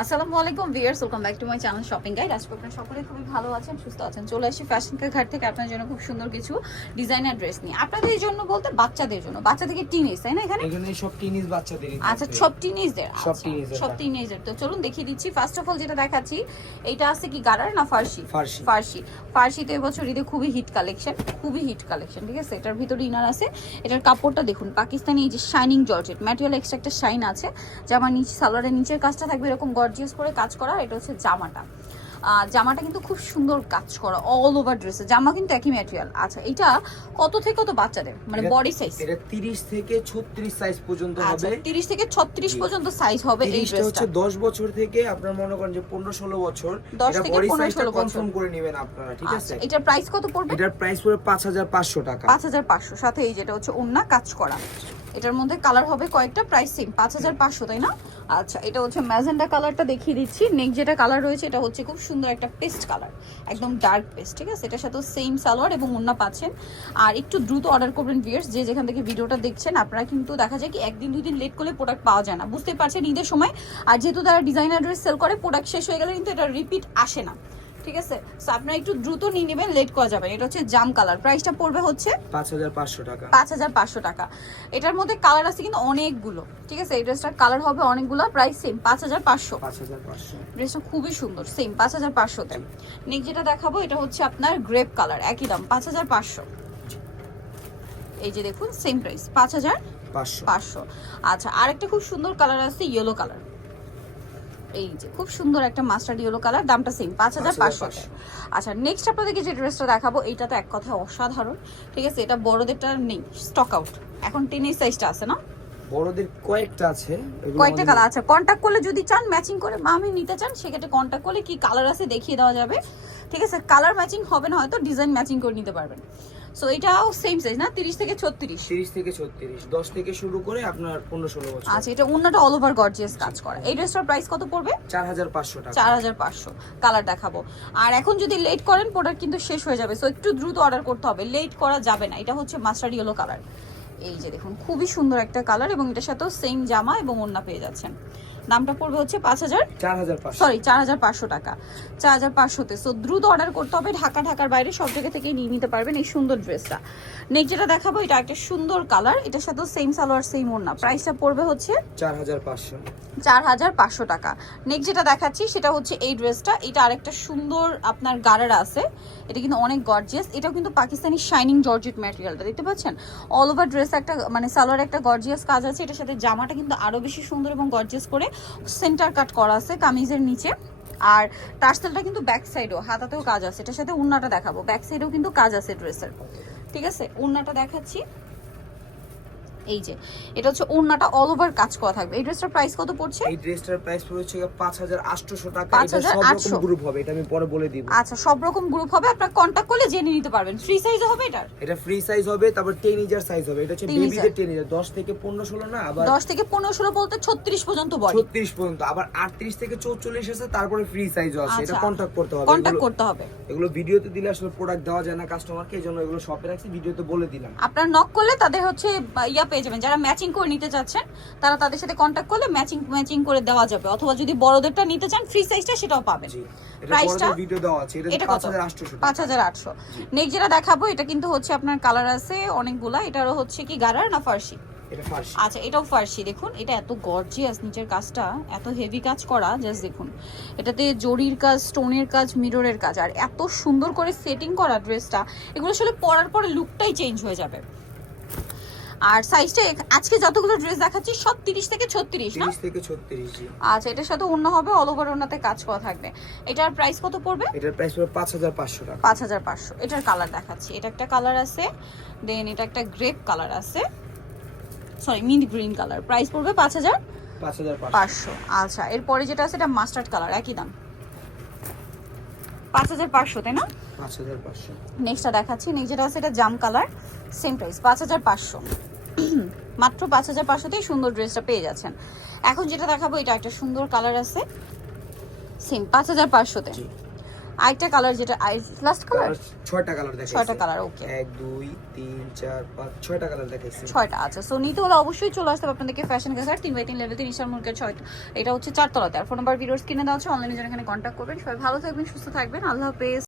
আসসালামু আলাইকুম viewers welcome back to my channel shopping guide. আজকে আপনারা সকলে খুবই ভালো আছেন সুস্থ আছেন। চলে আসি ফ্যাশন ঘাট থেকে আপনার জন্য খুব সুন্দর কিছু ডিজাইনার ড্রেস নিয়ে। আপনাদের জন্য বলতে বাচ্চাদের জন্য। বাচ্চা থেকে টিনেজ তাই না এখানে? এখানে সব টিনিস বাচ্চাদের আচ্ছা সব টিনেজদের সব সব হ্যাঁ। তো চলুন দেখিয়ে দিচ্ছি। ফার্স্ট অফ অল যেটা দেখাচ্ছি এটা আছে কি গারার না ফার্সি? ফার্সি। ফার্সি। ফার্সি তো এবছর ঈদে খুবই হিট কালেকশন খুবই হিট কালেকশন ঠিক আছে? এটার ভিতরে ইনার আছে। এটার কাপড়টা দেখুন পাকিস্তানি এই যে শাইনিং জর্জেট ম্যাটেরিয়াল এক্সট্রা একটা শাইন আছে। জামার নিচে সালোয়ারের নিচের কাজটা থাকবে এরকম গর্জিয়াস করে কাজ করা এটা হচ্ছে জামাটা। জামাটা কিন্তু খুব সুন্দর কাজ করা অল ওভার ড্রেসে জামা কিন্তু একই ম্যাটেরিয়াল আচ্ছা এটা কত থেকে কত বাচ্চাদের? মানে বডি সাইজ এটা 30 থেকে 36 সাইজ পর্যন্ত আচ্ছা হবে। 30 থেকে 36 পর্যন্ত সাইজ হবে এই 30 টা হচ্ছে 10 বছর থেকে আপনার মনে করেন যে 15 16 বছর। 10 এটা থেকে বডি 15 সাইজটা 16 কনফার্ম করে নেবেন আপনারা ঠিক আছে? আচ্ছা এটার প্রাইস কত পড়বে? এটার প্রাইস পড়বে 5500 টাকা। পাঁচ হাজার পাঁচশো। সাথে এই যেটা হচ্ছে ওন্না কাজ করা। এটার মধ্যে কালার হবে কয়েকটা প্রাইস সেম পাঁচ হাজার পাঁচশো, তাই না? আচ্ছা এটা হচ্ছে ম্যাজেন্ডা কালারটা দেখিয়ে দিচ্ছি। নেক্সট যেটা কালার রয়েছে, এটা হচ্ছে খুব সুন্দর একটা পেস্ট কালার, একদম ডার্ক পেস্ট, ঠিক আছে? এটার সাথে সেম সালোয়ার এবং ওন্না পাচ্ছেন। আর একটু দ্রুত অর্ডার করবেন ভিয়ার্স যে যেখান থেকে ভিডিওটা দেখছেন, আপনারা কিন্তু দেখা যায় কি একদিন, দুই দিন লেট করলে প্রোডাক্ট পাওয়া যায় না। বুঝতে পারছেন ঈদের সময়, আর যেহেতু তারা ডিজাইনার ড্রেস সেল করে প্রোডাক্ট শেষ হয়ে গেলে কিন্তু এটা রিপিট আসে না। ঠিক আছে? সো আপনারা একটু দ্রুত নিয়ে নেবেন লেট করা যাবে এটা হচ্ছে জাম কালার প্রাইসটা পড়বে হচ্ছে 5500 টাকা। পাঁচ হাজার পাঁচশো টাকা। এটার মধ্যে কালার আছে কিন্তু অনেকগুলো। ঠিক আছে? এই ড্রেসটার কালার হবে অনেকগুলো প্রাইস সেম পাঁচ হাজার পাঁচশো। 5500 ড্রেসটা খুবই সুন্দর সেম পাঁচ হাজার পাঁচশোতে। নেক্সট যেটা দেখাবো এটা হচ্ছে আপনার গ্রেপ কালার একই দাম পাঁচ হাজার পাঁচশো। এই যে দেখুন সেম প্রাইস পাঁচ হাজার 500 পাঁচশো। আচ্ছা আরেকটা খুব সুন্দর কালার আছে ইয়েলো কালার এই যে খুব সুন্দর একটা মাস্টার্ড ইয়েলো কালার দামটা সেম পাঁচ হাজার পাঁচশো আচ্ছা নেক্সট আপনাদেরকে যে ড্রেসটা দেখাবো এইটা তো এক কথায় অসাধারণ। ঠিক আছে এটা বড়দেরটা নেই স্টক আউট এখন টেনের সাইজটা আছে না? বড়দের কয়েকটা আছে কয়েকটা কালার আছে কন্ট্যাক্ট করলে যদি চান ম্যাচিং করে মামি নিতে চান সেক্ষেত্রে কন্ট্যাক্ট করলে কি কালার আছে দেখিয়ে দেওয়া যাবে। ঠিক আছে কালার ম্যাচিং হবে না হয়তো ডিজাইন ম্যাচিং করে নিতে পারবেন। সো এটাও সেম সাইজ না? তিরিশ থেকে ছত্রিশ? 30 থেকে 36 10 থেকে শুরু করে আপনার 15 16 বছর। আচ্ছা এটা অন্যটা অল ওভার গর্জিয়াস কাজ করা। এই ড্রেসটার প্রাইস কত পড়বে? 4500 টাকা। চার হাজার পাঁচশো। কালার দেখাবো। আর এখন যদি লেট করেন প্রোডাক্ট কিন্তু শেষ হয়ে যাবে। সো একটু দ্রুত অর্ডার করতে হবে। লেট করা যাবে না। এটা হচ্ছে মাস্টার্ড ইয়েলো কালার এই যে দেখুন খুবই সুন্দর একটা কালার এবং এটার সাথেও সেম জামা এবং ওড়না পেয়ে যাচ্ছেন। দামটা পড়বে হচ্ছে পাঁচ হাজার? 4500 সরি চার হাজার পাঁচশো টাকা। চার হাজার পাঁচশোতে সো দ্রুত অর্ডার করতে হবে ঢাকা ঢাকার বাইরে সব জায়গা থেকে নিয়ে নিতে পারবেন এই সুন্দর ড্রেসটা নেক্সট যেটা দেখাবো এটা একটা সুন্দর কালার এটার সাথেও সেম সালোয়ার সেম ওড়না। প্রাইসটা পড়বে হচ্ছে 4500 চার হাজার পাঁচশো টাকা। নেক্সট যেটা দেখাচ্ছি সেটা হচ্ছে এই ড্রেসটা এটা আরেকটা সুন্দর আপনার গারার আছে। এটা কিন্তু অনেক গর্জিয়াস এটাও কিন্তু পাকিস্তানি শাইনিং জর্জেট ম্যাটেরিয়ালটা দেখতে পাচ্ছেন? অল ওভার ড্রেস একটা মানে সালোয়ার একটা গর্জিয়াস কাজ আছে। এটার সাথে জামাটা কিন্তু আরও বেশি সুন্দর এবং গর্জিয়াস করে সেন্টার কাট করা আছে কামিজের নিচে। আর টার্সেলটা কিন্তু ব্যাক সাইডও হাতাতেও কাজ আছে। এটার সাথে উন্নাটা দেখাবো। ব্যাক সাইডেও কিন্তু কাজ আছে ড্রেসের ঠিক আছে? উন্নাটা দেখাচ্ছি। এই যে এটা হচ্ছে ওড়নাটা অল ওভার কাজ করা থাকবে। এই ড্রেসটার প্রাইস কত পড়ছে? এই ড্রেসটার প্রাইস পড়েছে 5800 টাকা। 5800 এটা সব রকম গ্রুপ হবে এটা আমি পরে বলে দিব। আচ্ছা সব রকম গ্রুপ হবে আপনার কন্ট্যাক্ট করলে জেনে নিতে পারবেন। ফ্রি সাইজও হবে এটার? এটা ফ্রি সাইজ হবে তারপর 10 ইঞ্চার সাইজ হবে। এটা হচ্ছে 10 বেবিদের 10 ইঞ্চার 10 থেকে 15 16 না আবার 10 থেকে 15 16 বলতে 36 পর্যন্ত বডি 36 পর্যন্ত আবার 38 থেকে 44 আছে তারপরে ফ্রি সাইজও আছে। এটা আচ্ছা। কন্টাক্ট করতে হবে। কন্ট্যাক্ট এগুলো- করতে হবে। এগুলো ভিডিওতে দিলে আসলে প্রোডাক্ট দেওয়া যায় না কাস্টমারকে এই জন্য এগুলো শপে রাখছি ভিডিওতে বলে দিলাম। আপনার নক করলে তাদের হচ্ছে ইয়া পেয়ে যাবেন। যারা ম্যাচিং করে নিতে চাচ্ছেন তারা তাদের সাথে কন্ট্যাক্ট করলে ম্যাচিং ম্যাচিং করে দেওয়া যাবে। অথবা যদি বড়দেরটা নিতে চান ফ্রি সাইজটা সেটাও পাবেন। প্রাইসটা ভিডিও দেওয়া আছে এটা কত? 5800 হাজার আটশো নেক্সট যেটা দেখাবো এটা কিন্তু হচ্ছে আপনার কালার আছে অনেকগুলা। এটারও হচ্ছে কি গারার না ফার্সি? এটা ফার্সি। আচ্ছা এটাও ফার্সি। দেখুন এটা এত গর্জিয়াস নিচের কাজটা এত হেভি কাজ করা জাস্ট দেখুন। এটাতে জরির কাজ স্টোনের কাজ মিররের কাজ আর এত সুন্দর করে সেটিং করা ড্রেসটা এগুলো আসলে পরার পরে লুকটাই চেঞ্জ হয়ে যাবে। আর সাইজটা আজকে যতগুলো ড্রেস দেখাচ্ছি সব তিরিশ থেকে ছত্রিশ না? 30 থেকে 36 জি। আচ্ছা এটার সাথে অন্য হবে অল ওভার ওনাতে কাজ করা থাকবে। এটার প্রাইস কত পড়বে? এটার প্রাইস পড়বে 5500 টাকা। পাঁচ হাজার পাঁচশো। এটার কালার দেখাচ্ছি। এটা একটা কালার আছে দেন এটা একটা গ্রেপ কালার আছে। Sorry mint green colour price পড়বে পাঁচ হাজার 5500 পাঁচশো। আচ্ছা এরপরে যেটা আছে এটা মাস্টার্ড কালার একই দাম। পাঁচ হাজার পাঁচশো তাই না? 5500 নেক্সটটা দেখাচ্ছি। নেক্সট যেটা আছে এটা জাম কালার সেম প্রাইস পাঁচ হাজার পাঁচশো। মাত্র পাঁচ হাজার পাঁচশোতেই সুন্দর ড্রেসটা পেয়ে যাচ্ছেন। এখন যেটা দেখাবো এটা একটা সুন্দর কালার আছে। সেম পাঁচ হাজার পাঁচশোতে। আরেকটা কালার যেটা লাস্ট কালার ছয়টা কালার দেখাইছি। ছয়টা কালার ওকে এক দুই তিন চার পাঁচ ছয়টা কালার দেখাইছি। ছয়টা আছে সো নিতে হলে অবশ্যই চলে আসতে হবে আপনাদেরকে ফ্যাশন কাজার তিন বাই তিন লেভেল তিন ইশার মুরগের ছয় এটা হচ্ছে চারতলাতে। আর ফোন নাম্বার ভিডিওস কিনে দেওয়া হচ্ছে অনলাইনে জন্য এখানে কন্ট্যাক্ট করবেন। সবাই ভালো থাকবেন সুস্থ থাকবেন। আল্লাহ হাফেজ।